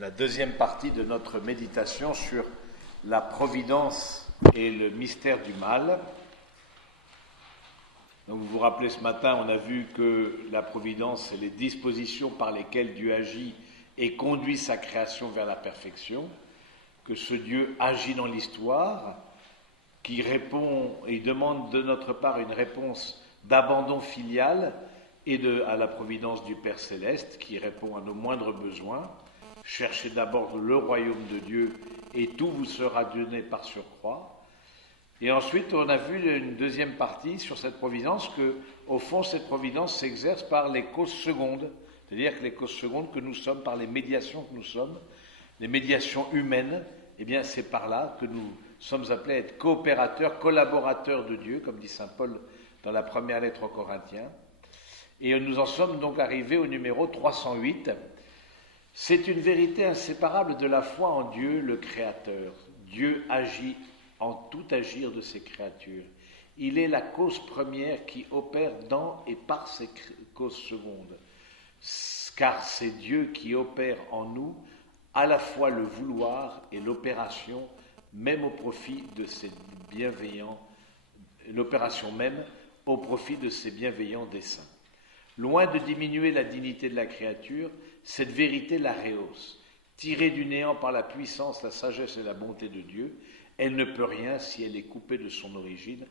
la deuxième partie de notre méditation sur la providence et le mystère du mal. Donc vous vous rappelez, ce matin, on a vu que la providence, c'est les dispositions par lesquelles Dieu agit et conduit sa création vers la perfection, que ce Dieu agit dans l'histoire, qui répond et demande de notre part une réponse d'abandon filial et à la providence du Père Céleste, qui répond à nos moindres besoins. Cherchez d'abord le royaume de Dieu et tout vous sera donné par surcroît. Et ensuite, on a vu une deuxième partie sur cette providence, que, au fond, cette providence s'exerce par les causes secondes, c'est-à-dire que les causes secondes que nous sommes, par les médiations que nous sommes, les médiations humaines, eh bien, c'est par là que nous sommes appelés à être coopérateurs, collaborateurs de Dieu, comme dit saint Paul dans la première lettre aux Corinthiens. Et nous en sommes donc arrivés au numéro 308. C'est une vérité inséparable de la foi en Dieu, le Créateur. Dieu agit en tout agir de ses créatures. Il est la cause première qui opère dans et par ses causes secondes. Car c'est Dieu qui opère en nous à la fois le vouloir et l'opération, même au profit de ses bienveillants, l'opération même au profit de ses bienveillants desseins. Loin de diminuer la dignité de la créature, cette vérité la rehausse. Tirée du néant par la puissance, la sagesse et la bonté de Dieu, elle ne peut rien si elle est coupée de son origine,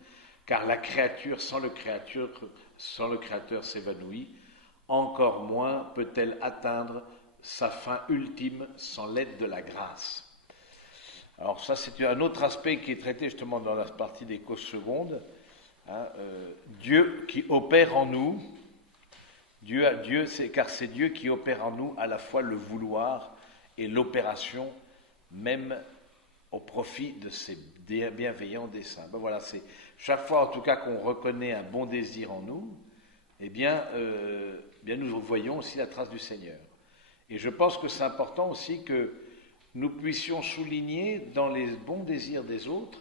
car la créature sans le Créateur s'évanouit, encore moins peut-elle atteindre sa fin ultime sans l'aide de la grâce. Alors ça, c'est un autre aspect qui est traité justement dans la partie des causes secondes. Dieu qui opère en nous, car c'est Dieu qui opère en nous à la fois le vouloir et l'opération, même au profit de ses bienveillants desseins. Ben voilà, c'est chaque fois en tout cas qu'on reconnaît un bon désir en nous, eh bien nous voyons aussi la trace du Seigneur. Et je pense que c'est important aussi que nous puissions souligner dans les bons désirs des autres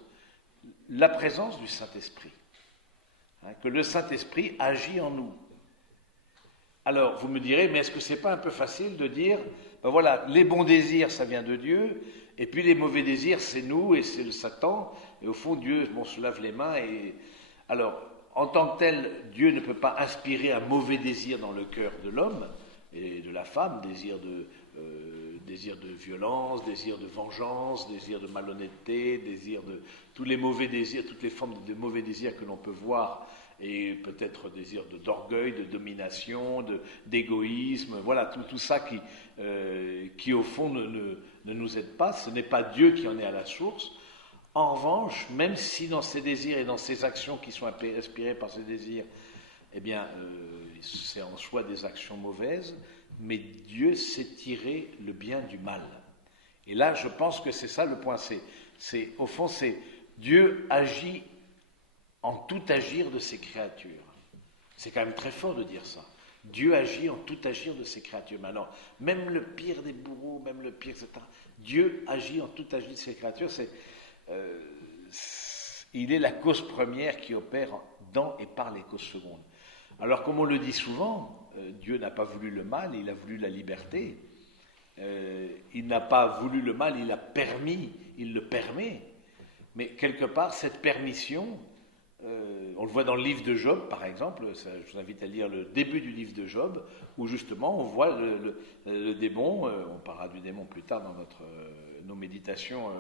la présence du Saint-Esprit. Que le Saint-Esprit agit en nous. Alors, vous me direz, mais est-ce que c'est pas un peu facile de dire, ben voilà, les bons désirs, ça vient de Dieu, et puis les mauvais désirs, c'est nous et c'est le Satan, et au fond, Dieu, se lave les mains, et... Alors, en tant que tel, Dieu ne peut pas inspirer un mauvais désir dans le cœur de l'homme et de la femme, désir de violence, désir de vengeance, désir de malhonnêteté, désir de... tous les mauvais désirs, toutes les formes de mauvais désirs que l'on peut voir, et peut-être désir d'orgueil, de domination, d'égoïsme, voilà, tout ça qui au fond ne nous aide pas. Ce n'est pas Dieu qui en est à la source. En revanche, même si dans ces désirs et dans ces actions qui sont inspirées par ces désirs, eh bien, c'est en soi des actions mauvaises, mais Dieu sait tirer le bien du mal. Et là, je pense que c'est ça le point. Au fond, c'est Dieu agit en tout agir de ses créatures. C'est quand même très fort de dire ça. Dieu agit en tout agir de ses créatures. Mais alors, même le pire des bourreaux, même le pire, etc., Dieu agit en tout agir de ses créatures. Il est la cause première qui opère dans et par les causes secondes. Alors, comme on le dit souvent, Dieu n'a pas voulu le mal, il a voulu la liberté. Il n'a pas voulu le mal, il le permet. Mais quelque part, cette permission... on le voit dans le livre de Job, par exemple. Je vous invite à lire le début du livre de Job, où justement on voit le démon. On parlera du démon plus tard dans nos méditations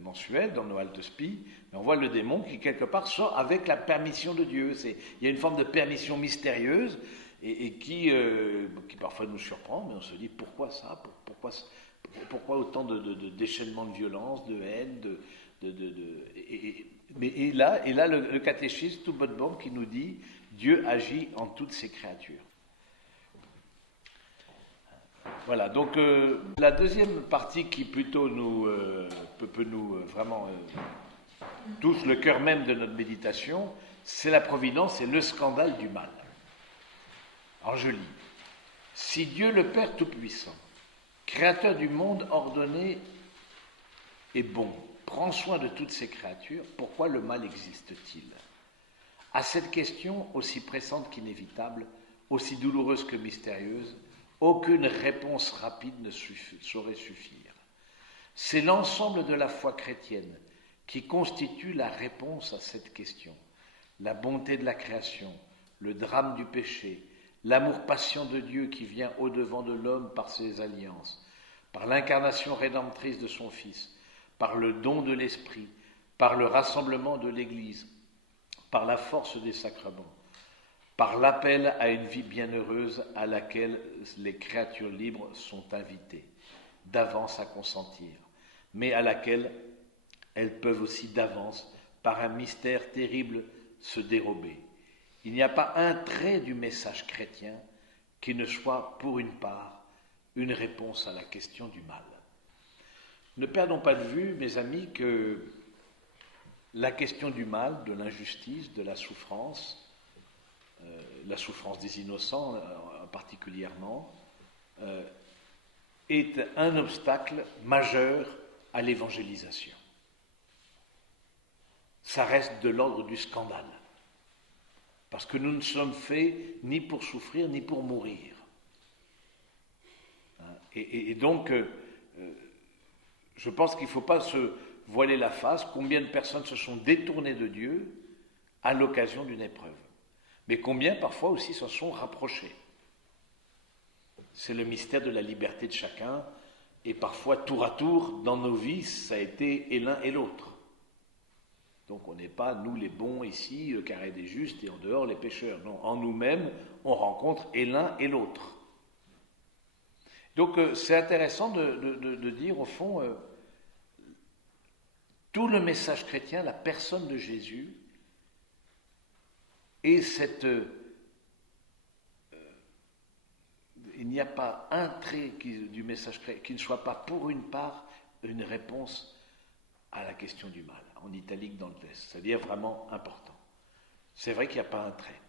mensuelles, dans nos haltes spi. Mais on voit le démon qui, quelque part, sort avec la permission de Dieu. Il y a une forme de permission mystérieuse et qui parfois nous surprend, mais on se dit pourquoi ça, pourquoi autant de déchaînement de violence, de haine, et là le catéchisme tout bonnement qui nous dit Dieu agit en toutes ses créatures. Voilà, donc la deuxième partie qui plutôt peut nous vraiment touche le cœur même de notre méditation, c'est la providence et le scandale du mal. Alors je lis. Si Dieu le Père Tout-Puissant, Créateur du monde ordonné et bon, prend soin de toutes ses créatures, pourquoi le mal existe-t-il? À cette question, aussi pressante qu'inévitable, aussi douloureuse que mystérieuse, aucune réponse rapide ne saurait suffire. C'est l'ensemble de la foi chrétienne qui constitue la réponse à cette question. La bonté de la création, le drame du péché, l'amour patient de Dieu qui vient au-devant de l'homme par ses alliances, par l'incarnation rédemptrice de son Fils, par le don de l'Esprit, par le rassemblement de l'Église, par la force des sacrements, par l'appel à une vie bienheureuse à laquelle les créatures libres sont invitées, d'avance à consentir, mais à laquelle elles peuvent aussi d'avance, par un mystère terrible, se dérober. Il n'y a pas un trait du message chrétien qui ne soit, pour une part, une réponse à la question du mal. Ne perdons pas de vue, mes amis, que la question du mal, de l'injustice, de la souffrance des innocents particulièrement, est un obstacle majeur à l'évangélisation. Ça reste de l'ordre du scandale, parce que nous ne sommes faits ni pour souffrir ni pour mourir. Et donc, je pense qu'il ne faut pas se voiler la face. Combien de personnes se sont détournées de Dieu à l'occasion d'une épreuve, mais combien parfois aussi s'en sont rapprochés. C'est le mystère de la liberté de chacun, et parfois tour à tour dans nos vies ça a été et l'un et l'autre. Donc on n'est pas nous les bons ici, le carré des justes, et en dehors les pécheurs. Non, en nous-mêmes on rencontre et l'un et l'autre. Donc c'est intéressant de dire au fond tout le message chrétien, la personne de Jésus, et il n'y a pas un trait du message qui ne soit pas pour une part une réponse à la question du mal, en italique dans le texte, c'est-à-dire vraiment important. C'est vrai qu'il n'y a pas un trait.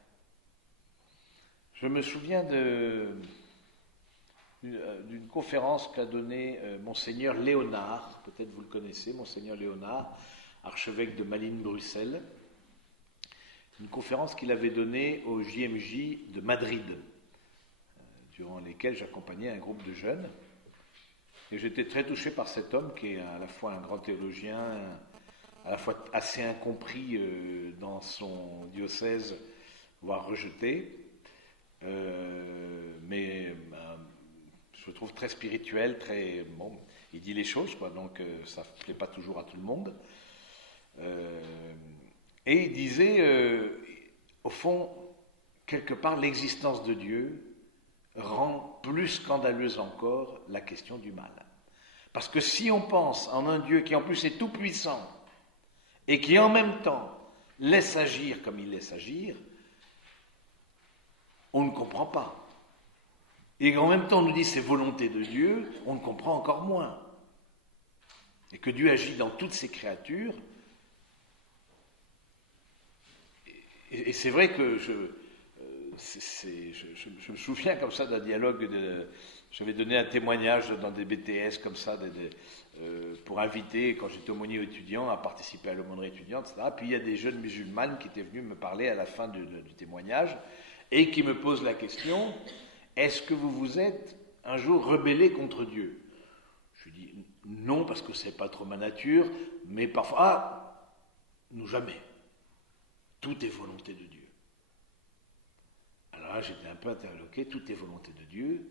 Je me souviens d'une conférence qu'a donnée Monseigneur Léonard, peut-être vous le connaissez, Monseigneur Léonard, archevêque de Malines-Bruxelles, une conférence qu'il avait donnée au JMJ de Madrid, durant lesquelles j'accompagnais un groupe de jeunes. Et j'étais très touché par cet homme qui est à la fois un grand théologien, à la fois assez incompris dans son diocèse, voire rejeté, mais je le trouve très spirituel, très bon. Il dit les choses, quoi, donc ça ne plaît pas toujours à tout le monde. Et il disait, au fond, quelque part, l'existence de Dieu rend plus scandaleuse encore la question du mal. Parce que si on pense en un Dieu qui en plus est tout-puissant et qui en même temps laisse agir comme il laisse agir, on ne comprend pas. Et en même temps on nous dit c'est volonté de Dieu, on ne comprend encore moins. Et que Dieu agit dans toutes ses créatures. Et c'est vrai que je me souviens comme ça d'un dialogue, j'avais donné un témoignage dans des BTS comme ça, pour inviter, quand j'étais aumônier étudiant, à participer à l'aumônerie étudiante, etc. Puis il y a des jeunes musulmanes qui étaient venus me parler à la fin du témoignage et qui me posent la question, est-ce que vous vous êtes un jour rebellé contre Dieu? Je lui dis, non, parce que c'est pas trop ma nature, mais parfois, nous jamais. Tout est volonté de Dieu. Alors là, j'étais un peu interloqué, tout est volonté de Dieu.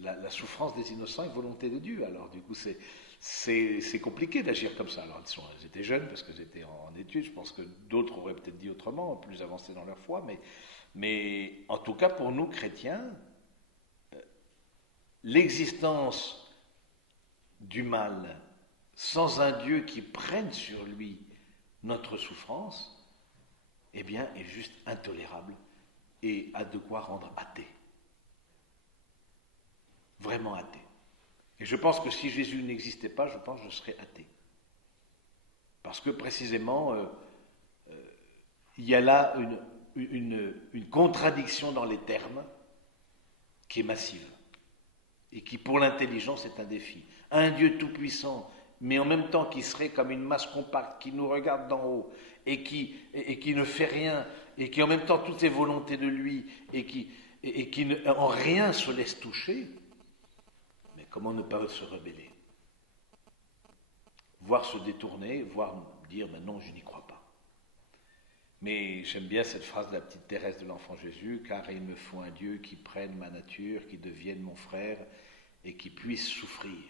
La souffrance des innocents est volonté de Dieu. Alors du coup, c'est compliqué d'agir comme ça. Alors ils étaient jeunes parce qu'ils étaient en études. Je pense que d'autres auraient peut-être dit autrement, plus avancés dans leur foi. Mais en tout cas, pour nous chrétiens, l'existence du mal sans un Dieu qui prenne sur lui notre souffrance, eh bien, est juste intolérable et a de quoi rendre athée. Vraiment athée. Et je pense que si Jésus n'existait pas, je pense que je serais athée. Parce que précisément, il y a là une contradiction dans les termes qui est massive et qui pour l'intelligence est un défi. Un Dieu tout-puissant, mais en même temps qui serait comme une masse compacte, qui nous regarde d'en haut et qui ne fait rien et qui en même temps tout est volonté de lui, et qui en rien se laisse toucher, mais comment ne pas se rebeller? Voire se détourner, voire dire ben non, je n'y crois pas. Mais j'aime bien cette phrase de la petite Thérèse de l'Enfant Jésus, car il me faut un Dieu qui prenne ma nature, qui devienne mon frère et qui puisse souffrir.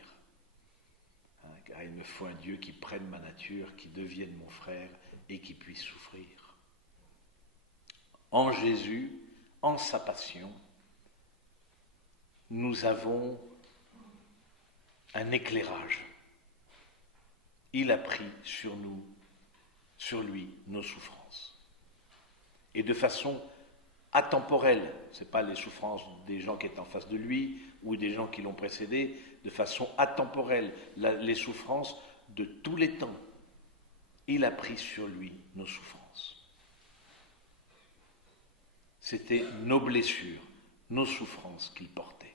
Car il me faut un Dieu qui prenne ma nature, qui devienne mon frère et qui puisse souffrir. En Jésus, en sa passion, nous avons un éclairage. Il a pris sur lui, nos souffrances. Et de façon atemporelle, ce n'est pas les souffrances des gens qui étaient en face de lui ou des gens qui l'ont précédé, de façon atemporelle, les souffrances de tous les temps. Il a pris sur lui nos souffrances. C'était nos blessures, nos souffrances qu'il portait.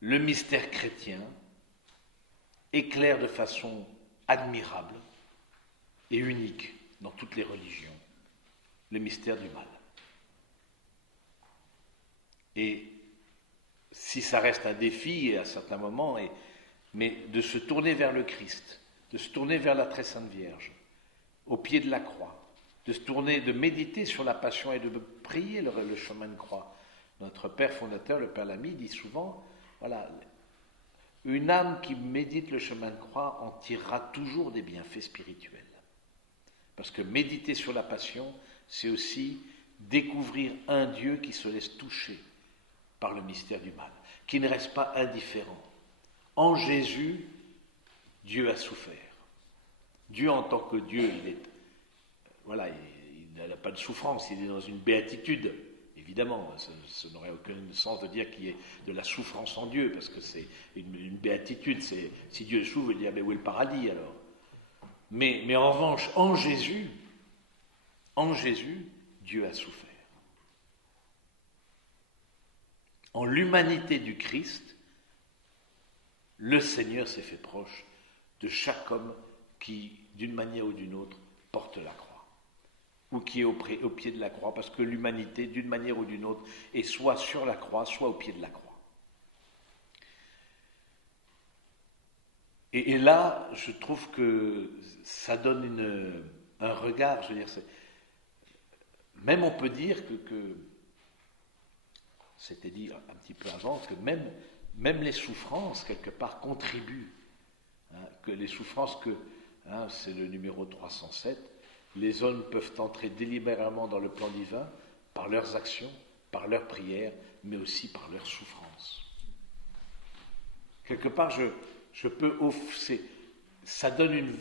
Le mystère chrétien éclaire de façon admirable et unique dans toutes les religions le mystère du mal. Et si ça reste un défi à certains moments, mais de se tourner vers le Christ, de se tourner vers la très sainte Vierge, au pied de la croix, de se tourner, de méditer sur la passion et de prier le chemin de croix. Notre Père fondateur, le Père Lamy, dit souvent, voilà, une âme qui médite le chemin de croix en tirera toujours des bienfaits spirituels. Parce que méditer sur la passion, c'est aussi découvrir un Dieu qui se laisse toucher par le mystère du mal, qui ne reste pas indifférent. En Jésus, Dieu a souffert. Dieu en tant que Dieu, il n'a pas de souffrance, il est dans une béatitude. Évidemment, ça n'aurait aucun sens de dire qu'il y ait de la souffrance en Dieu, parce que c'est une béatitude. Si Dieu souffre, il dit, ah ben où est le paradis alors? Mais en revanche, en Jésus, Dieu a souffert. En l'humanité du Christ, le Seigneur s'est fait proche de chaque homme qui, d'une manière ou d'une autre, porte la croix, ou qui est au pied de la croix, parce que l'humanité, d'une manière ou d'une autre, est soit sur la croix, soit au pied de la croix. Et là, je trouve que ça donne un regard, je veux dire, même on peut dire que c'était dit un petit peu avant, que même les souffrances, quelque part, contribuent. Que les souffrances c'est le numéro 307, les hommes peuvent entrer délibérément dans le plan divin par leurs actions, par leurs prières, mais aussi par leurs souffrances. Quelque part, je peux ça donne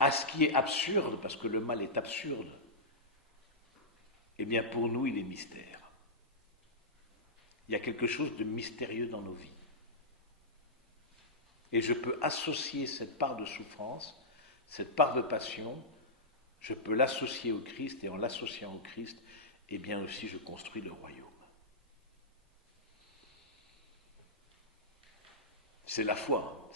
à ce qui est absurde, parce que le mal est absurde, eh bien pour nous il est mystère. Il y a quelque chose de mystérieux dans nos vies. Et je peux associer cette part de souffrance, cette part de passion, je peux l'associer au Christ, et en l'associant au Christ, eh bien aussi je construis le royaume. C'est la foi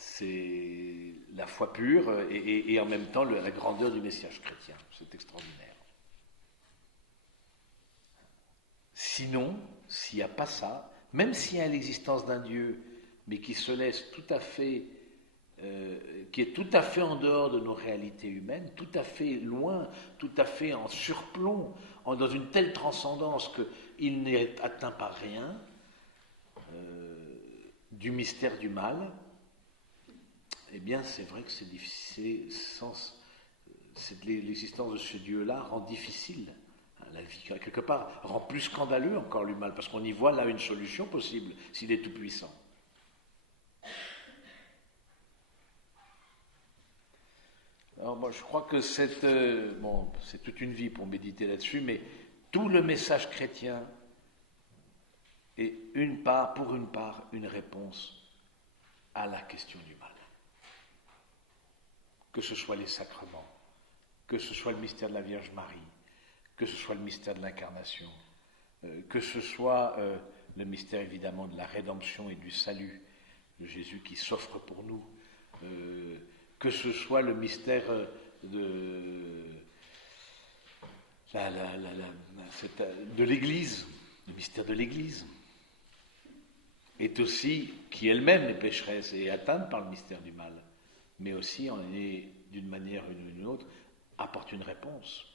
pure et en même temps la grandeur du message chrétien. C'est extraordinaire. Sinon, s'il n'y a pas ça, même s'il y a l'existence d'un Dieu, mais qui se laisse tout à fait, qui est tout à fait en dehors de nos réalités humaines, tout à fait loin, tout à fait en surplomb, dans une telle transcendance qu'il n'est atteint par rien, du mystère du mal, eh bien c'est vrai que c'est difficile, l'existence de ce Dieu-là rend difficile la vie, quelque part, rend plus scandaleux encore le mal, parce qu'on y voit là une solution possible, s'il est tout-puissant. Alors moi je crois que c'est toute une vie pour méditer là-dessus, mais tout le message chrétien est pour une part, une réponse à la question du mal. Que ce soit les sacrements, que ce soit le mystère de la Vierge Marie, que ce soit le mystère de l'incarnation, que ce soit le mystère évidemment de la rédemption et du salut de Jésus qui s'offre pour nous, que ce soit le mystère de l'Église, le mystère de l'Église, est aussi, qui elle-même est pécheresse et atteinte par le mystère du mal, mais aussi en est, d'une manière ou d'une autre, apporte une réponse.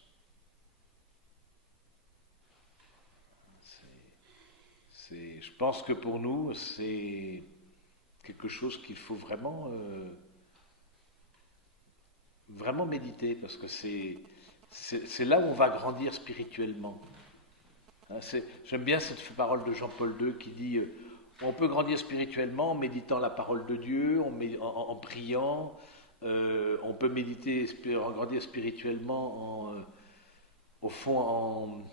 Je pense que pour nous, c'est quelque chose qu'il faut vraiment, vraiment méditer, parce que c'est là où on va grandir spirituellement. Hein, j'aime bien cette parole de Jean-Paul II qui dit on peut grandir spirituellement en méditant la parole de Dieu, en priant, on peut grandir spirituellement au fond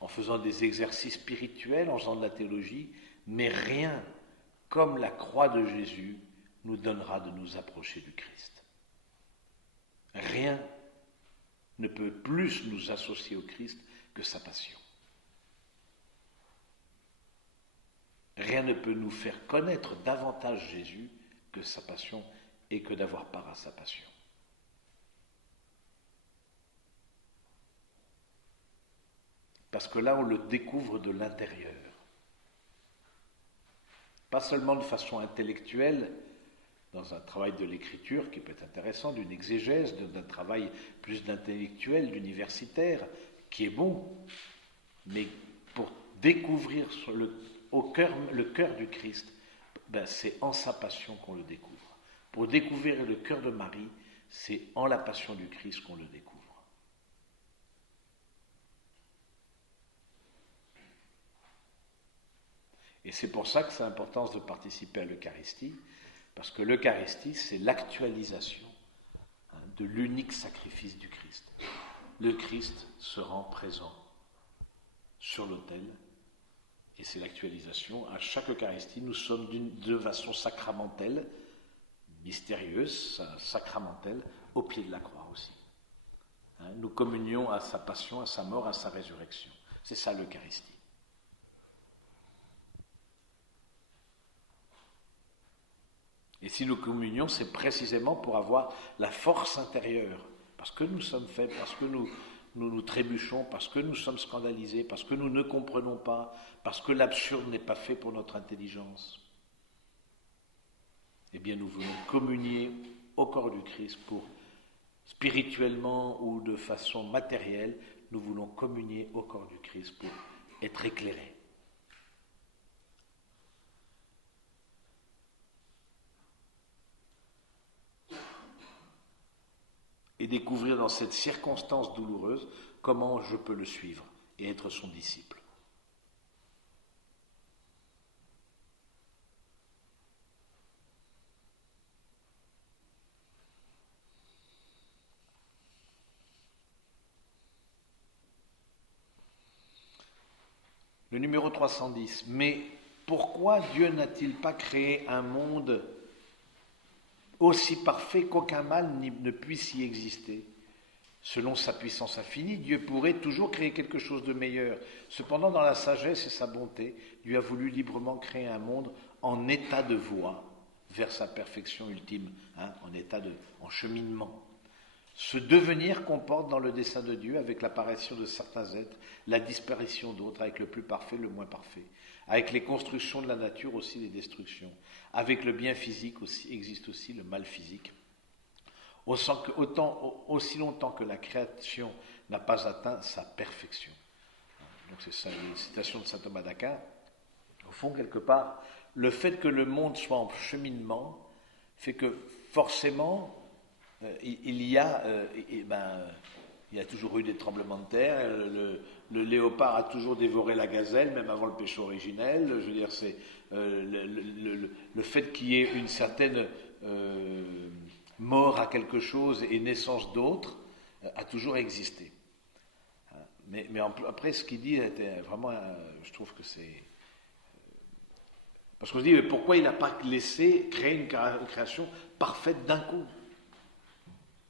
en faisant des exercices spirituels, en faisant de la théologie, mais rien comme la croix de Jésus nous donnera de nous approcher du Christ. Rien ne peut plus nous associer au Christ que sa passion. Rien ne peut nous faire connaître davantage Jésus que sa passion et que d'avoir part à sa passion. Parce que là, on le découvre de l'intérieur. Pas seulement de façon intellectuelle, dans un travail de l'écriture qui peut être intéressant, d'une exégèse, d'un travail plus d'intellectuel, d'universitaire, qui est bon, mais pour découvrir le cœur du Christ, c'est en sa passion qu'on le découvre. Pour découvrir le cœur de Marie, c'est en la passion du Christ qu'on le découvre. Et c'est pour ça que c'est l'importance de participer à l'Eucharistie, parce que l'Eucharistie, c'est l'actualisation de l'unique sacrifice du Christ. Le Christ se rend présent sur l'autel, et c'est l'actualisation. À chaque Eucharistie, nous sommes de façon sacramentelle, mystérieuse, sacramentelle, au pied de la croix aussi. Nous communions à sa passion, à sa mort, à sa résurrection. C'est ça l'Eucharistie. Et si nous communions, c'est précisément pour avoir la force intérieure, parce que nous sommes faibles, parce que nous trébuchons, parce que nous sommes scandalisés, parce que nous ne comprenons pas, parce que l'absurde n'est pas fait pour notre intelligence. Eh bien, nous voulons communier au corps du Christ pour, spirituellement ou de façon matérielle, nous voulons communier au corps du Christ pour être éclairés. Et découvrir dans cette circonstance douloureuse comment je peux le suivre et être son disciple. Le numéro 310. Mais pourquoi Dieu n'a-t-il pas créé un monde aussi parfait qu'aucun mal ne puisse y exister? Selon sa puissance infinie, Dieu pourrait toujours créer quelque chose de meilleur. Cependant, dans la sagesse et sa bonté, Dieu a voulu librement créer un monde en état de voie vers sa perfection ultime, en cheminement. Ce devenir comporte dans le dessein de Dieu, avec l'apparition de certains êtres, la disparition d'autres, avec le plus parfait, le moins parfait. Avec les constructions de la nature aussi, les destructions. Avec le bien physique aussi, existe aussi le mal physique. Aussi longtemps que la création n'a pas atteint sa perfection. Donc c'est ça, une citation de saint Thomas d'Aquin. Au fond, quelque part, le fait que le monde soit en cheminement fait que forcément, il y a toujours eu des tremblements de terre. Le léopard a toujours dévoré la gazelle, même avant le péché originel. Je veux dire, c'est le fait qu'il y ait une certaine mort à quelque chose et naissance d'autre a toujours existé. Mais après, ce qu'il dit était vraiment, je trouve que c'est... Parce qu'on se dit, mais pourquoi il n'a pas laissé créer une création parfaite d'un coup?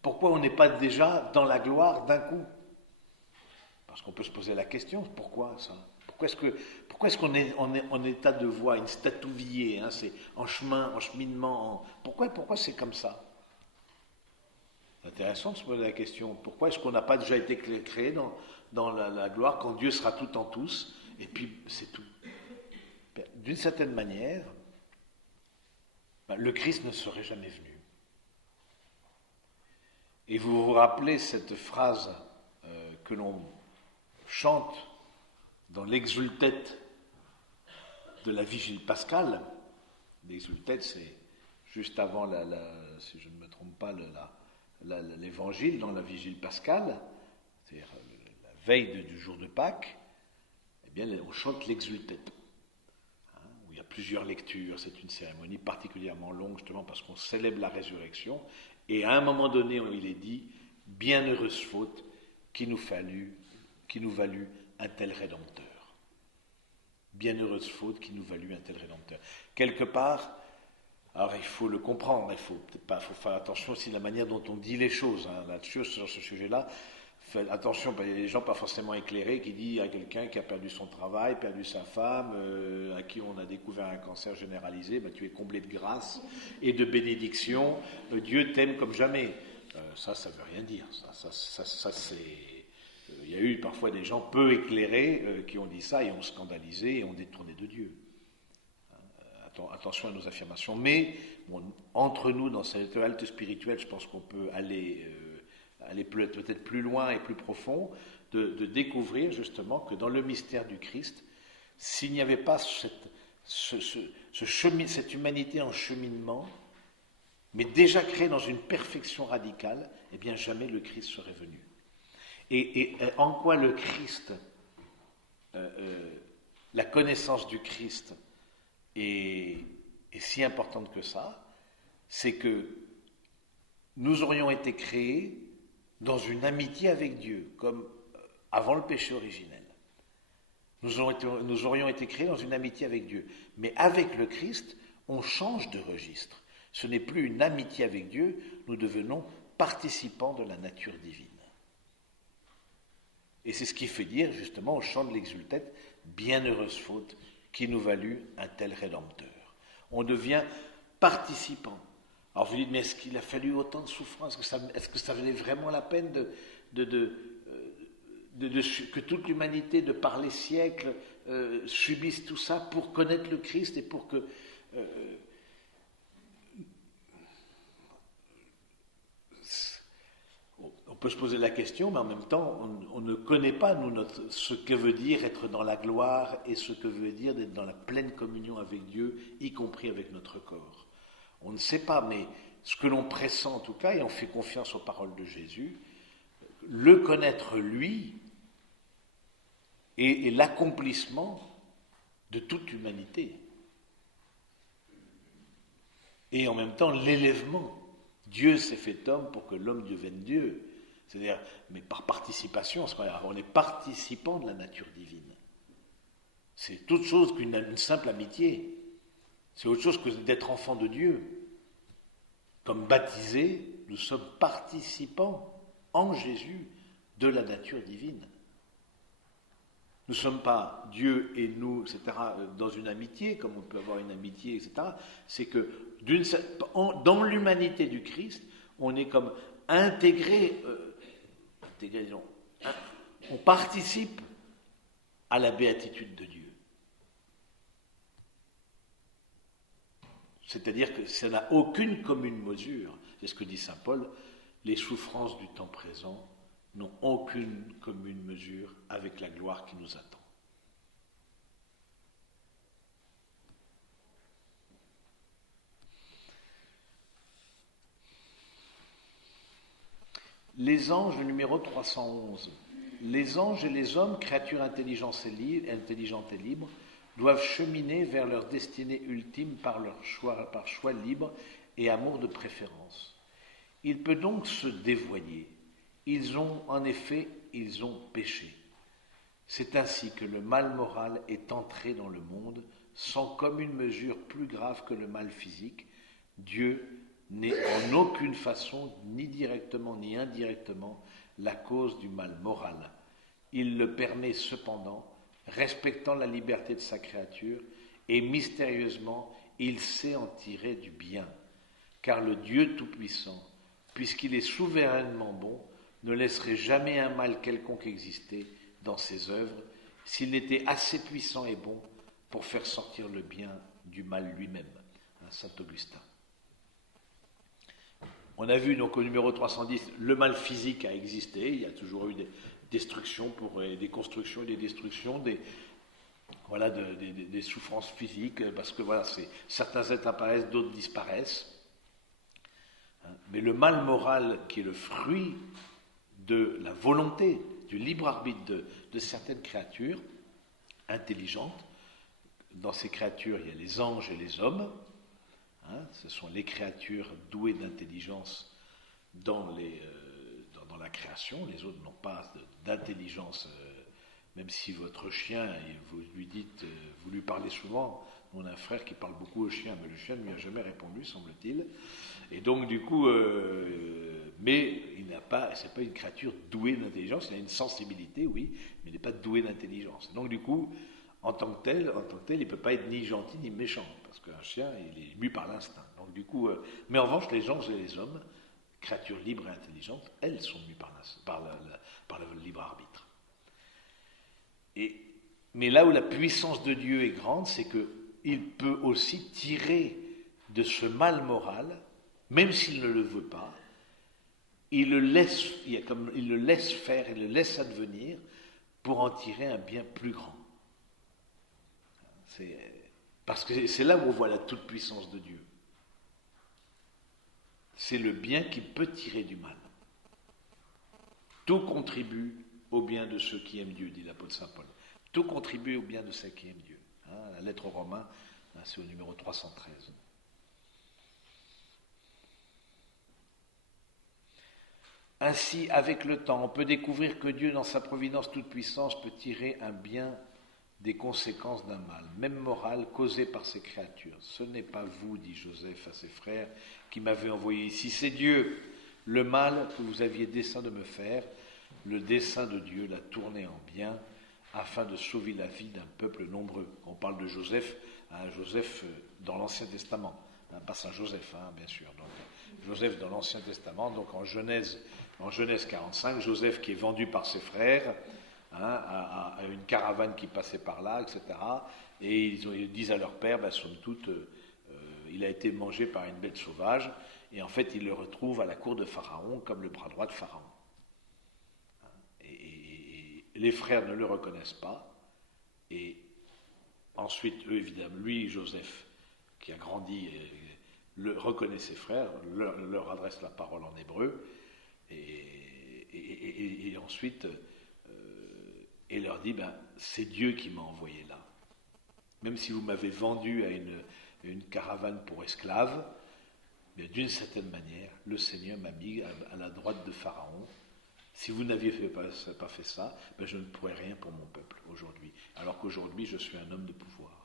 Pourquoi on n'est pas déjà dans la gloire d'un coup? Parce qu'on peut se poser la question, pourquoi ça? Pourquoi est-ce qu'on est en état de voie, une statuvier, c'est en cheminement, pourquoi c'est comme ça? C'est intéressant de se poser la question, pourquoi est-ce qu'on n'a pas déjà été créé dans la gloire quand Dieu sera tout en tous, et puis c'est tout. D'une certaine manière, le Christ ne serait jamais venu. Et vous vous rappelez cette phrase que l'on chante dans l'exultète de la vigile pascale. L'exultète, c'est juste avant, si je ne me trompe pas, l'évangile, dans la vigile pascale, c'est-à-dire la veille du jour de Pâques. Eh bien, on chante l'exultète, où il y a plusieurs lectures. C'est une cérémonie particulièrement longue, justement parce qu'on célèbre la résurrection. Et à un moment donné, il est dit « Bienheureuse faute qui nous valut un tel Rédempteur ». Bienheureuse faute qui nous valut un tel Rédempteur. Quelque part, alors il faut le comprendre, il faut faire attention aussi à la manière dont on dit les choses. Là-dessus, sur ce sujet-là, faites attention, il y a des gens pas forcément éclairés qui disent à quelqu'un qui a perdu son travail, perdu sa femme, à qui on a découvert un cancer généralisé, tu es comblé de grâce et de bénédiction, Dieu t'aime comme jamais. Ça veut rien dire. Ça c'est... Il y a eu parfois des gens peu éclairés qui ont dit ça et ont scandalisé et ont détourné de Dieu. Attention à nos affirmations. Mais entre nous, dans cette halte spirituelle, je pense qu'on peut aller peut-être plus loin et plus profond, de découvrir justement que dans le mystère du Christ, s'il n'y avait pas cette humanité en cheminement, mais déjà créée dans une perfection radicale, eh bien jamais le Christ serait venu. Et en quoi le Christ, la connaissance du Christ est si importante que ça, c'est que nous aurions été créés dans une amitié avec Dieu, comme avant le péché originel. Nous aurions été créés dans une amitié avec Dieu. Mais avec le Christ, on change de registre. Ce n'est plus une amitié avec Dieu, nous devenons participants de la nature divine. Et c'est ce qui fait dire, justement, au chant de l'exultète, « Bienheureuse faute qui nous valut un tel Rédempteur ». On devient participant. Alors vous dites, mais est-ce qu'il a fallu autant de souffrance? Est-ce que ça valait vraiment la peine que toute l'humanité, de par les siècles, subisse tout ça pour connaître le Christ et pour que... On peut se poser la question, mais en même temps, on ne connaît pas, nous, ce que veut dire être dans la gloire et ce que veut dire d'être dans la pleine communion avec Dieu, y compris avec notre corps. On ne sait pas, mais ce que l'on pressent en tout cas, et on fait confiance aux paroles de Jésus, le connaître lui est l'accomplissement de toute humanité. Et en même temps, l'élèvement. Dieu s'est fait homme pour que l'homme devienne Dieu. C'est-à-dire, mais par participation, on est participant de la nature divine. C'est toute chose qu'une simple amitié. C'est autre chose que d'être enfant de Dieu. Comme baptisés, nous sommes participants en Jésus de la nature divine. Nous ne sommes pas Dieu et nous, etc., dans une amitié, comme on peut avoir une amitié, etc. C'est que dans l'humanité du Christ, on est comme intégré, disons, on participe à la béatitude de Dieu. C'est-à-dire que ça n'a aucune commune mesure. C'est ce que dit saint Paul, les souffrances du temps présent n'ont aucune commune mesure avec la gloire qui nous attend. Les anges, le numéro 311. Les anges et les hommes, créatures intelligentes et libres, doivent cheminer vers leur destinée ultime par choix libre et amour de préférence. Il peut donc se dévoyer. Ils ont péché. C'est ainsi que le mal moral est entré dans le monde sans commune mesure plus grave que le mal physique. Dieu n'est en aucune façon, ni directement ni indirectement, la cause du mal moral. Il le permet cependant, respectant la liberté de sa créature, et mystérieusement, il sait en tirer du bien, car le Dieu Tout-Puissant puisqu'il est souverainement bon, ne laisserait jamais un mal quelconque exister dans ses œuvres, s'il n'était assez puissant et bon pour faire sortir le bien du mal lui-même. Saint Augustin. On a vu donc au numéro 310, le mal physique a existé, il y a toujours eu des destructions, des constructions et des destructions, des souffrances physiques, parce que voilà, certains êtres apparaissent, d'autres disparaissent. Mais le mal moral, qui est le fruit de la volonté, du libre arbitre de certaines créatures intelligentes, dans ces créatures, il y a les anges et les hommes. Ce sont les créatures douées d'intelligence dans la création. Les autres n'ont pas d'intelligence, même si votre chien, vous lui dites, vous lui parlez souvent. On a un frère qui parle beaucoup au chien, mais le chien ne lui a jamais répondu, semble-t-il. Et donc, du coup, mais c'est pas une créature douée d'intelligence. Il a une sensibilité, oui, mais il n'est pas doué d'intelligence. Donc, du coup, en tant que tel, il ne peut pas être ni gentil ni méchant, parce qu'un chien, il est mu par l'instinct. Donc du coup, mais en revanche, les anges et les hommes, créatures libres et intelligentes, elles sont mues par le libre arbitre. Mais là où la puissance de Dieu est grande, c'est qu'il peut aussi tirer de ce mal moral, même s'il ne le veut pas, il le laisse faire, il le laisse advenir pour en tirer un bien plus grand. Parce que c'est là où on voit la toute-puissance de Dieu. C'est le bien qu'il peut tirer du mal. Tout contribue au bien de ceux qui aiment Dieu, dit l'apôtre Saint Paul. Tout contribue au bien de ceux qui aiment Dieu. La lettre aux Romains, c'est au numéro 313. Ainsi, avec le temps, on peut découvrir que Dieu, dans sa providence toute puissance, peut tirer un bien des conséquences d'un mal, même moral, causé par ces créatures. Ce n'est pas vous, dit Joseph à ses frères, qui m'avez envoyé ici, c'est Dieu. Le mal que vous aviez dessein de me faire, le dessein de Dieu l'a tourné en bien, afin de sauver la vie d'un peuple nombreux. On parle de Joseph, Joseph dans l'Ancien Testament, pas Saint Joseph, bien sûr. Donc, Joseph dans l'Ancien Testament, donc en Genèse 45, Joseph qui est vendu par ses frères, à une caravane qui passait par là, etc. Et ils disent à leur père, somme toute, il a été mangé par une bête sauvage, et en fait, ils le retrouvent à la cour de Pharaon comme le bras droit de Pharaon. Et les frères ne le reconnaissent pas, et ensuite, eux, évidemment, lui, Joseph, qui a grandi, reconnaît ses frères, leur adresse la parole en hébreu, et ensuite... et leur dit, c'est Dieu qui m'a envoyé là. Même si vous m'avez vendu à une caravane pour esclaves, mais d'une certaine manière, le Seigneur m'a mis à la droite de Pharaon. Si vous n'aviez pas fait ça, je ne pourrais rien pour mon peuple aujourd'hui. Alors qu'aujourd'hui, je suis un homme de pouvoir.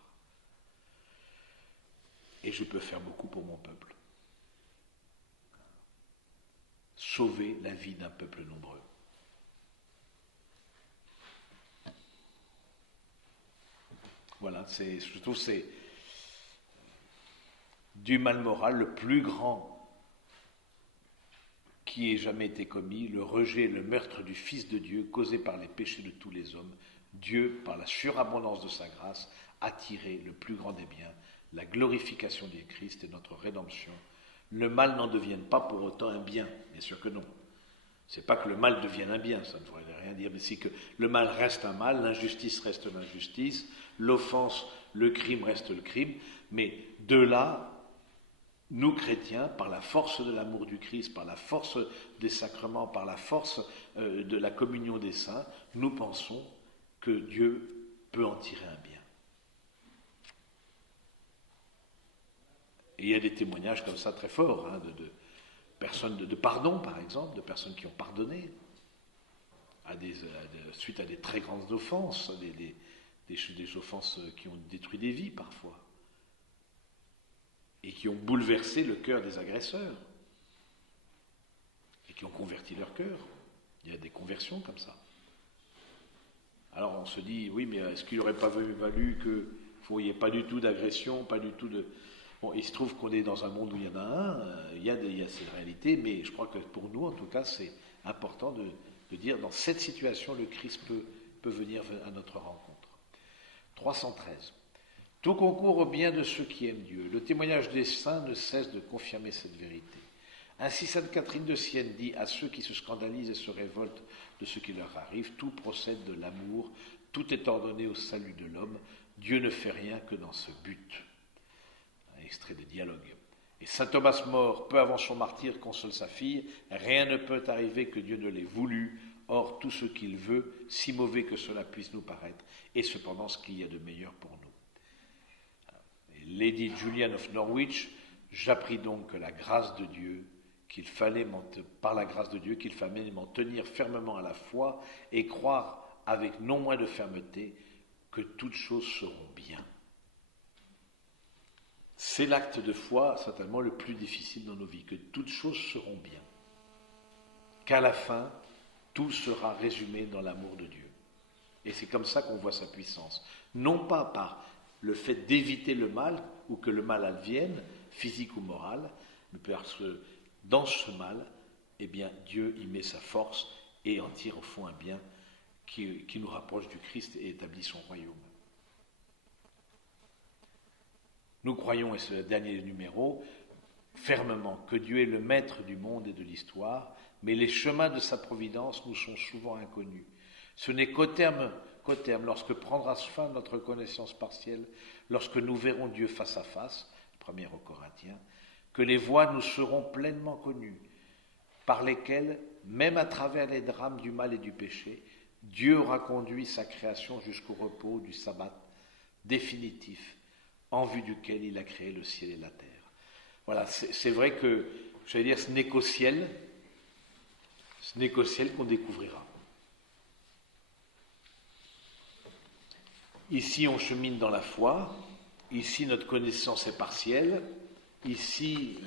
Et je peux faire beaucoup pour mon peuple. Sauver la vie d'un peuple nombreux. Voilà, je trouve que c'est du mal moral le plus grand qui ait jamais été commis, le rejet et le meurtre du Fils de Dieu causé par les péchés de tous les hommes. Dieu, par la surabondance de sa grâce, a tiré le plus grand des biens, la glorification du Christ et notre rédemption. Le mal n'en devienne pas pour autant un bien, bien sûr que non. C'est pas que le mal devienne un bien, ça ne voudrait rien dire, mais c'est que le mal reste un mal, l'injustice reste l'injustice, l'offense, le crime reste le crime, mais de là, nous chrétiens, par la force de l'amour du Christ, par la force des sacrements, par la force de la communion des saints, nous pensons que Dieu peut en tirer un bien. Et il y a des témoignages comme ça très forts, de personnes de pardon, par exemple, de personnes qui ont pardonné suite à des très grandes offenses, des offenses qui ont détruit des vies parfois, et qui ont bouleversé le cœur des agresseurs, et qui ont converti leur cœur. Il y a des conversions comme ça. Alors on se dit, oui, mais est-ce qu'il n'aurait pas valu qu'il n'y ait pas du tout d'agression, pas du tout de... Bon, il se trouve qu'on est dans un monde où il y en a un, il y a cette réalité, mais je crois que pour nous, en tout cas, c'est important de dire, dans cette situation, le Christ peut venir à notre rencontre. 313. Tout concourt au bien de ceux qui aiment Dieu. Le témoignage des saints ne cesse de confirmer cette vérité. Ainsi, sainte Catherine de Sienne dit à ceux qui se scandalisent et se révoltent de ce qui leur arrive, tout procède de l'amour, tout est ordonné au salut de l'homme, Dieu ne fait rien que dans ce but. Un extrait de dialogue. Et saint Thomas More, peu avant son martyre, console sa fille, rien ne peut arriver que Dieu ne l'ait voulu, or tout ce qu'il veut, si mauvais que cela puisse nous paraître, est cependant ce qu'il y a de meilleur pour nous. Lady Julian of Norwich, j'appris donc que la grâce de Dieu, par la grâce de Dieu, qu'il fallait m'en tenir fermement à la foi et croire avec non moins de fermeté que toutes choses seront bien. C'est l'acte de foi certainement le plus difficile dans nos vies, que toutes choses seront bien. Qu'à la fin, tout sera résumé dans l'amour de Dieu. Et c'est comme ça qu'on voit sa puissance. Non pas par le fait d'éviter le mal, ou que le mal advienne, physique ou moral, mais parce que dans ce mal, eh bien, Dieu y met sa force et en tire au fond un bien qui nous rapproche du Christ et établit son royaume. Nous croyons, et c'est le dernier numéro, fermement que Dieu est le maître du monde et de l'histoire, mais les chemins de sa providence nous sont souvent inconnus. Ce n'est qu'au terme, lorsque prendra fin notre connaissance partielle, lorsque nous verrons Dieu face à face, 1 aux Corinthiens, que les voies nous seront pleinement connues, par lesquelles, même à travers les drames du mal et du péché, Dieu aura conduit sa création jusqu'au repos du sabbat définitif, en vue duquel il a créé le ciel et la terre. Voilà, c'est vrai que, j'allais dire, ce n'est qu'au ciel qu'on découvrira. Ici, on chemine dans la foi. Ici, notre connaissance est partielle. Ici,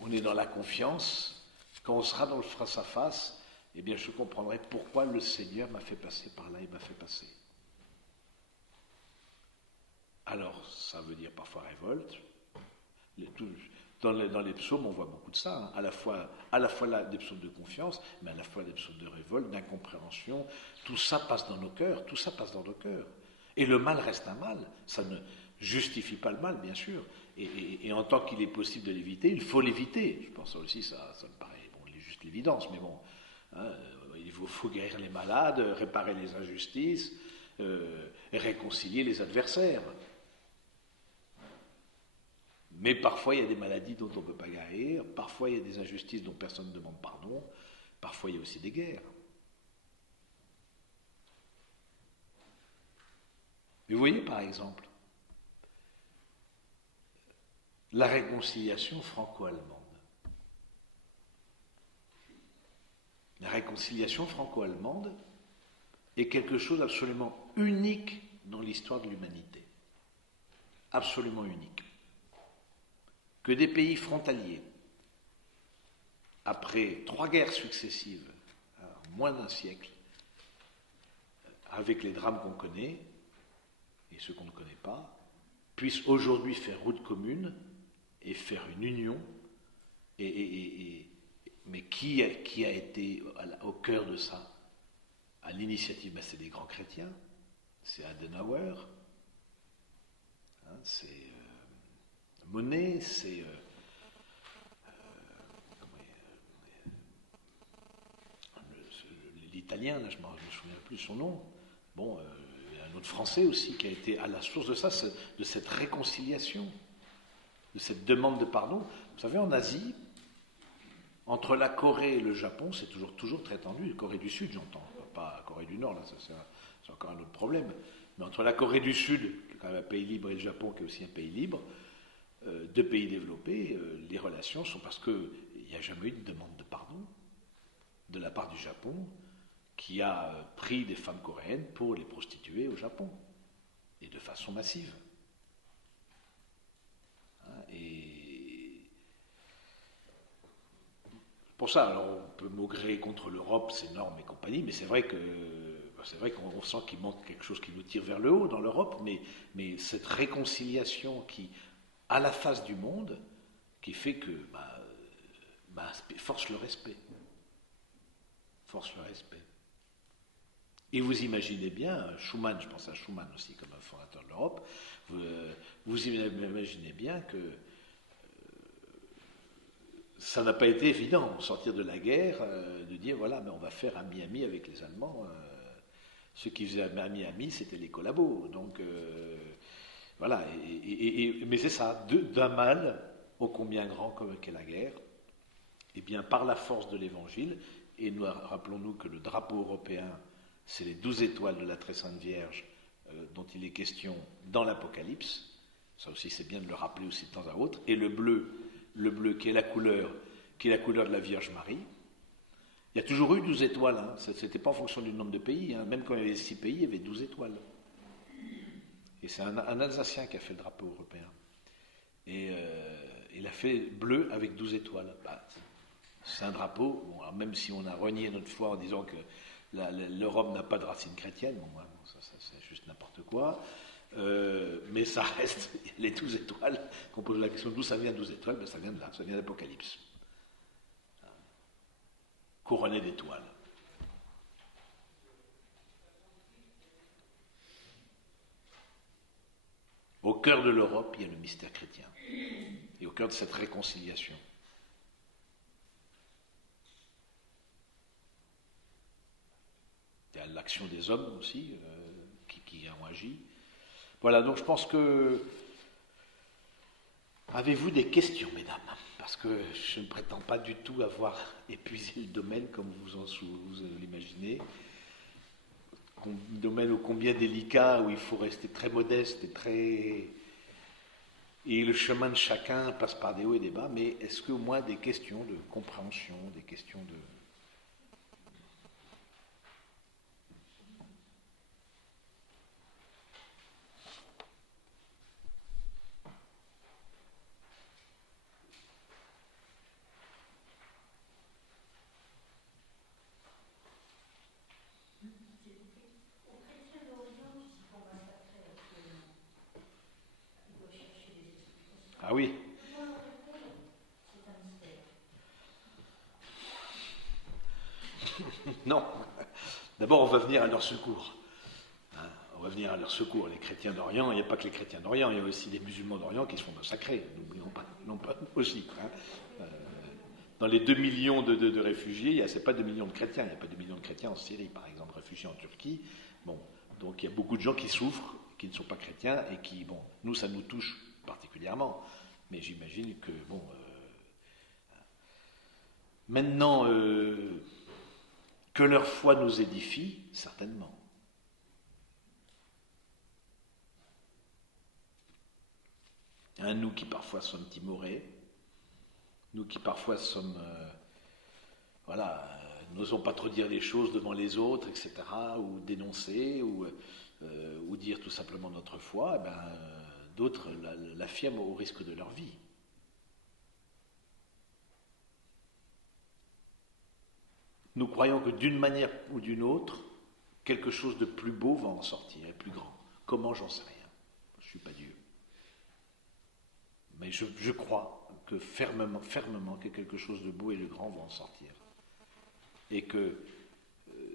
on est dans la confiance. Quand on sera dans le face-à-face, eh bien, je comprendrai pourquoi le Seigneur m'a fait passer par là et m'a fait passer. Alors, ça veut dire parfois révolte. Dans les psaumes, on voit beaucoup de ça, hein. À la fois là, des psaumes de confiance, mais à la fois des psaumes de révolte, d'incompréhension. Tout ça passe dans nos cœurs, Et le mal reste un mal. Ça ne justifie pas le mal, bien sûr. Et en tant qu'il est possible de l'éviter, il faut l'éviter. Je pense aussi, ça me paraît juste l'évidence, mais bon, hein, il faut guérir les malades, réparer les injustices, et réconcilier les adversaires. Mais parfois, il y a des maladies dont on ne peut pas guérir, parfois, il y a des injustices dont personne ne demande pardon, parfois, il y a aussi des guerres. Mais vous voyez, par exemple, la réconciliation franco-allemande. La réconciliation franco-allemande est quelque chose d'absolument unique dans l'histoire de l'humanité. Absolument unique. Que des pays frontaliers, après 3 guerres successives, en moins d'un siècle, avec les drames qu'on connaît et ceux qu'on ne connaît pas, puissent aujourd'hui faire route commune et faire une union, mais qui a été au cœur de ça? À l'initiative, c'est des grands chrétiens, c'est Adenauer, hein, c'est Monet, c'est l'italien, là je ne me souviens plus son nom. Bon, il y a un autre français aussi qui a été à la source de ça, de cette réconciliation, de cette demande de pardon. Vous savez, en Asie, entre la Corée et le Japon, c'est toujours très tendu. La Corée du Sud, j'entends, pas la Corée du Nord, là, c'est encore un autre problème. Mais entre la Corée du Sud, qui est quand même un pays libre, et le Japon, qui est aussi un pays libre, 2 pays développés, les relations sont parce qu'il n'y a jamais eu de demande de pardon de la part du Japon qui a pris des femmes coréennes pour les prostituer au Japon, et de façon massive. Et pour ça, alors on peut maugréer contre l'Europe, ses normes et compagnie, mais c'est vrai que c'est vrai qu'on sent qu'il manque quelque chose qui nous tire vers le haut dans l'Europe, mais cette réconciliation qui, à la face du monde, qui fait que force le respect. Force le respect. Et vous imaginez bien, Schuman, je pense à Schuman aussi comme un fondateur de l'Europe, vous imaginez bien que ça n'a pas été évident, sortir de la guerre, de dire voilà, mais on va faire ami-ami avec les Allemands. Ceux qui faisaient ami-ami, c'était les collabos. Donc voilà, mais c'est ça, d'un mal ô combien grand qu'est la guerre, et bien par la force de l'Évangile, et nous rappelons-nous que le drapeau européen, c'est les 12 étoiles de la Très Sainte Vierge dont il est question dans l'Apocalypse. Ça aussi, c'est bien de le rappeler aussi de temps à autre. Et le bleu qui est la couleur de la Vierge Marie. Il y a toujours eu 12 étoiles. Hein. Ce n'était pas en fonction du nombre de pays. Hein. Même quand il y avait 6 pays, il y avait 12 étoiles. Et c'est un Alsacien qui a fait le drapeau européen. Et il a fait bleu avec 12 étoiles. C'est un drapeau, bon, alors même si on a renié notre foi en disant que l'Europe n'a pas de racines chrétiennes, ça c'est juste n'importe quoi, mais ça reste, les 12 étoiles, qu'on pose la question d'où ça vient 12 étoiles, ben ça vient de là, ça vient de l'Apocalypse. Couronné d'étoiles. Au cœur de l'Europe, il y a le mystère chrétien, et au cœur de cette réconciliation. Il y a l'action des hommes aussi qui ont agi. Voilà, donc je pense que... Avez-vous des questions, mesdames? Parce que je ne prétends pas du tout avoir épuisé le domaine comme vous l'imaginez. Un domaine ô combien délicat, où il faut rester très modeste et très... Et le chemin de chacun passe par des hauts et des bas, mais est-ce qu'au moins des questions de compréhension, des questions de... Ah oui. Non. D'abord, on va venir à leur secours. Hein, on va venir à leur secours. Les chrétiens d'Orient, il n'y a pas que les chrétiens d'Orient, il y a aussi des musulmans d'Orient qui se font massacrer. N'oublions pas, non pas aussi. Hein. Dans les 2 millions de réfugiés, ce n'est pas 2 millions de chrétiens. Il n'y a pas 2 millions de chrétiens en Syrie, par exemple, réfugiés en Turquie. Bon, donc il y a beaucoup de gens qui souffrent, qui ne sont pas chrétiens et qui, bon, nous, ça nous touche particulièrement. Mais j'imagine que, bon... maintenant, que leur foi nous édifie, certainement. Hein, nous qui parfois sommes timorés, nous qui parfois sommes... n'osons pas trop dire les choses devant les autres, etc., ou dénoncer, ou dire tout simplement notre foi, d'autres l'affirment au risque de leur vie. Nous croyons que d'une manière ou d'une autre, quelque chose de plus beau va en sortir, et plus grand. Comment, j'en sais rien. Je ne suis pas Dieu. Mais je crois que fermement que quelque chose de beau et de grand va en sortir. Et que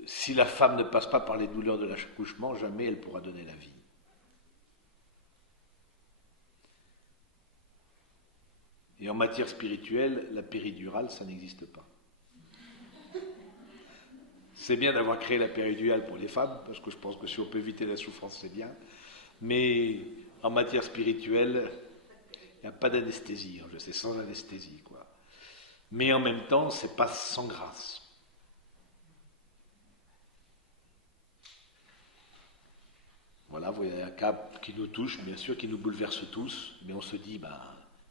si la femme ne passe pas par les douleurs de l'accouchement, jamais elle pourra donner la vie. Et en matière spirituelle, la péridurale, ça n'existe pas. C'est bien d'avoir créé la péridurale pour les femmes, parce que je pense que si on peut éviter la souffrance, c'est bien. Mais en matière spirituelle, il n'y a pas d'anesthésie, je sais, sans anesthésie, quoi. Mais en même temps, c'est pas sans grâce. Voilà, vous voyez un cas qui nous touche, bien sûr, qui nous bouleverse tous, mais on se dit,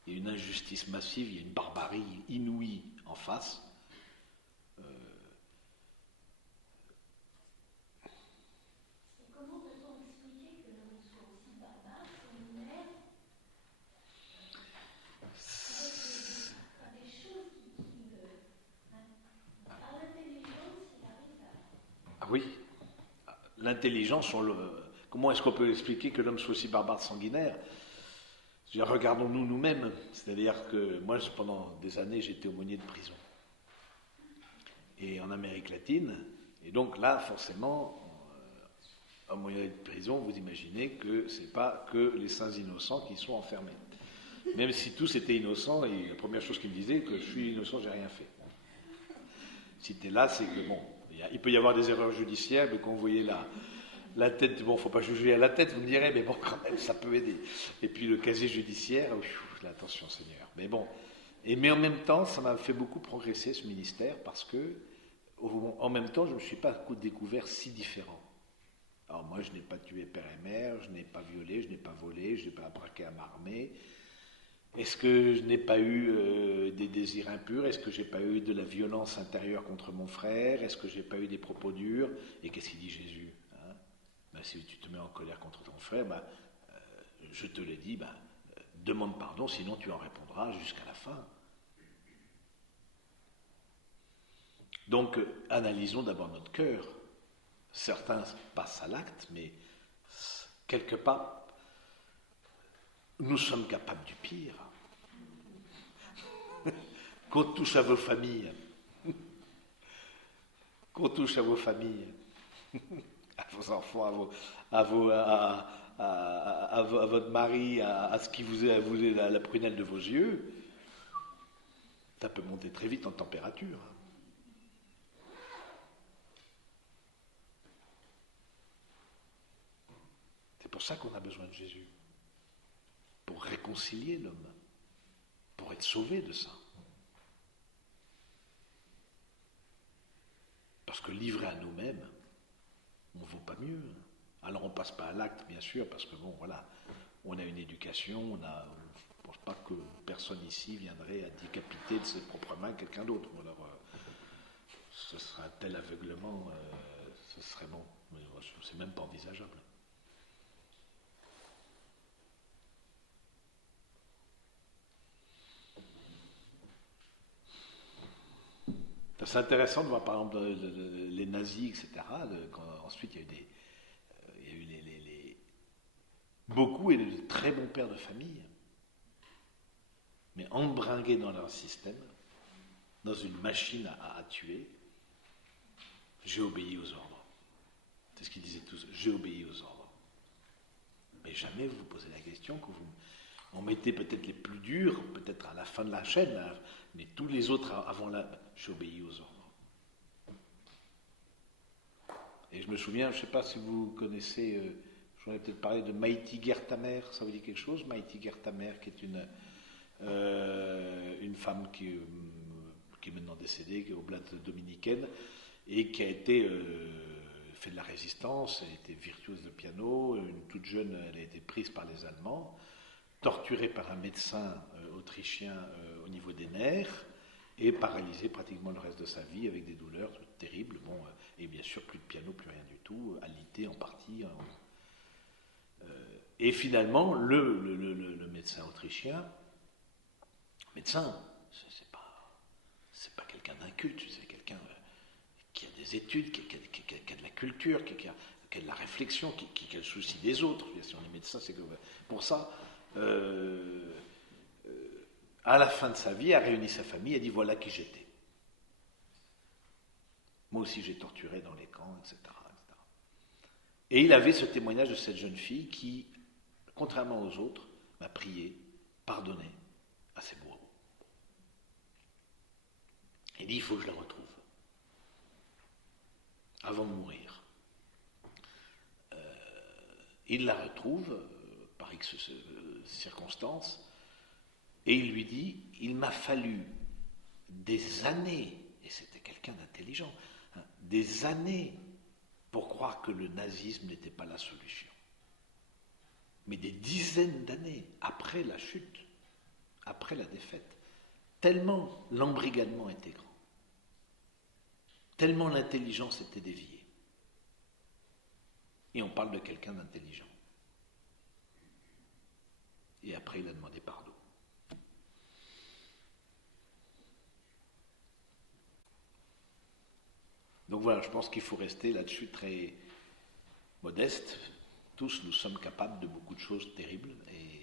il y a une injustice massive, il y a une barbarie inouïe en face. Comment peut-on expliquer que l'on soit aussi barbare que nous-mêmes des choses qui par l'intelligence, il arrive à... Ah oui, l'intelligence, comment est-ce qu'on peut expliquer que l'homme soit aussi barbare sanguinaire? Regardons-nous nous-mêmes. C'est-à-dire que moi, pendant des années, j'étais aumônier de prison. Et en Amérique latine, et donc là, forcément, aumônier de prison, vous imaginez que ce n'est pas que les saints innocents qui sont enfermés. Même si tous étaient innocents, et la première chose qu'ils me disaient, que je suis innocent, j'ai rien fait. Si tu es là, c'est que bon, il peut y avoir des erreurs judiciaires, mais quand vous voyez la tête, bon, il ne faut pas juger à la tête, vous me direz, mais bon, quand même, ça peut aider. Et puis le casier judiciaire, attention Seigneur. Mais bon, mais en même temps, ça m'a fait beaucoup progresser ce ministère, parce que, en même temps, je ne me suis pas découvert si différent. Alors moi, je n'ai pas tué père et mère, je n'ai pas violé, je n'ai pas volé, je n'ai pas braqué à m'armer. Est-ce que je n'ai pas eu des désirs impurs? Est-ce que je n'ai pas eu de la violence intérieure contre mon frère? Est-ce que je n'ai pas eu des propos durs? Et qu'est-ce qu'il dit Jésus, hein? Si tu te mets en colère contre ton frère, je te l'ai dit, demande pardon, sinon tu en répondras jusqu'à la fin. Donc, analysons d'abord notre cœur. Certains passent à l'acte, mais quelque part, nous sommes capables du pire. Qu'on touche à vos familles, qu'on touche à vos familles, à vos enfants, à votre mari, à ce qui vous est la prunelle de vos yeux, ça peut monter très vite en température. C'est pour ça qu'on a besoin de Jésus, pour réconcilier l'homme, pour être sauvé de ça. Parce que livré à nous-mêmes, on ne vaut pas mieux. Alors on ne passe pas à l'acte, bien sûr, parce que bon, voilà, on a une éducation, je ne pense pas que personne ici viendrait à décapiter de ses propres mains quelqu'un d'autre. Alors, ce serait un tel aveuglement, ce serait bon, mais c'est même pas envisageable. C'est intéressant de voir par exemple les nazis, etc. Ensuite, il y a eu beaucoup et de très bons pères de famille, mais embringués dans leur système, dans une machine à tuer. J'ai obéi aux ordres. C'est ce qu'ils disaient tous, j'ai obéi aux ordres. Mais jamais vous vous posez la question que vous en mettez peut-être les plus durs, peut-être à la fin de la chaîne, hein, mais tous les autres avant là, j'ai obéi aux ordres. Et je me souviens, je ne sais pas si vous connaissez, j'en ai peut-être parlé de Maïti Guertamer, ça vous dit quelque chose? Maïti Guertamer, qui est une femme qui est maintenant décédée, qui est oblate dominicaine, et qui a été fait de la résistance, elle était virtuose de piano, une toute jeune, elle a été prise par les Allemands, torturée par un médecin autrichien au niveau des nerfs, et paralysée pratiquement le reste de sa vie avec des douleurs terribles, bon, et bien sûr plus de piano, plus rien du tout, alité en partie. Et finalement, le médecin autrichien, médecin, c'est pas quelqu'un d'inculte, c'est quelqu'un qui a des études, qui a de la culture, qui a de la réflexion, qui a le souci des autres. Si on est médecin, c'est que pour ça, à la fin de sa vie, a réuni sa famille, a dit voilà qui j'étais. Moi aussi j'ai torturé dans les camps, etc., etc. Et il avait ce témoignage de cette jeune fille qui, contrairement aux autres, m'a prié, pardonné à ses bourreaux. Il dit il faut que je la retrouve avant de mourir. Il la retrouve par X circonstances et il lui dit il m'a fallu des années, et c'était quelqu'un d'intelligent, des années pour croire que le nazisme n'était pas la solution. Mais des dizaines d'années après la chute, après la défaite, tellement l'embrigadement était grand, tellement l'intelligence était déviée. Et on parle de quelqu'un d'intelligent. Et après, il a demandé pardon. Donc voilà, je pense qu'il faut rester là-dessus très, modeste. Tous, nous sommes capables de beaucoup de choses terribles et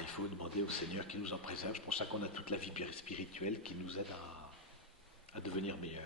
il faut demander au Seigneur qui nous en préserve. C'est pour ça qu'on a toute la vie spirituelle qui nous aide à devenir meilleurs.